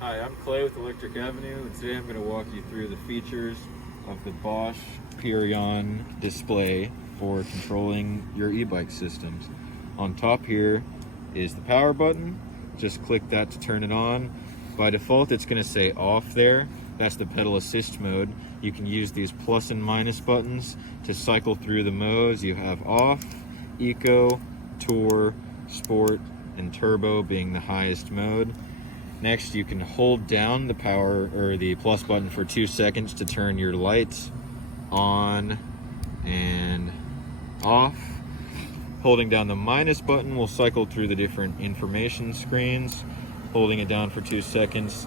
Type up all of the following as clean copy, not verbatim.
Hi, I'm Clay with Electric Avenue, and today I'm going to walk you through the features of the Bosch Purion display for controlling your e-bike systems. On top here is the power button. Just click that to turn it on. By default, it's going to say off there. That's the pedal assist mode. You can use these plus and minus buttons to cycle through the modes. You have off, eco, tour, sport, and turbo being the highest mode. Next, you can hold down the power or the plus button for 2 seconds to turn your lights on and off. Holding down the minus button will cycle through the different information screens. Holding it down for 2 seconds.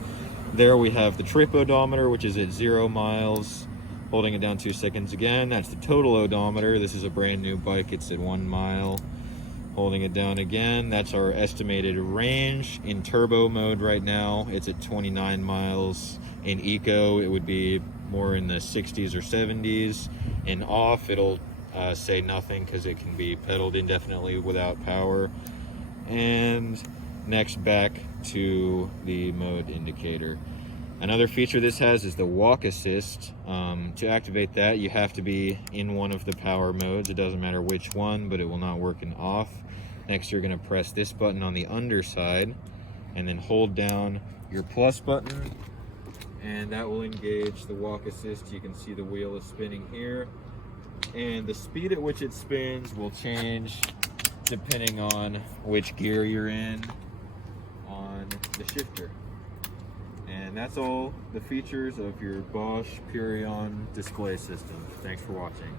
There we have the trip odometer, which is at 0 miles. Holding it down 2 seconds again, that's the total odometer. This is a brand new bike, it's at 1 mile. Holding it down again, that's our estimated range. In turbo mode right now, it's at 29 miles. In eco, it would be more in the 60s or 70s. In off, it'll say nothing because it can be pedaled indefinitely without power. And next, back to the mode indicator. Another feature this has is the walk assist. To activate that, you have to be in one of the power modes. It doesn't matter which one, but it will not work in off. Next, you're going to press this button on the underside and then hold down your plus button, and that will engage the walk assist. You can see the wheel is spinning here, and the speed at which it spins will change depending on which gear you're in on the shifter. And that's all the features of your Bosch Purion display system. Thanks for watching.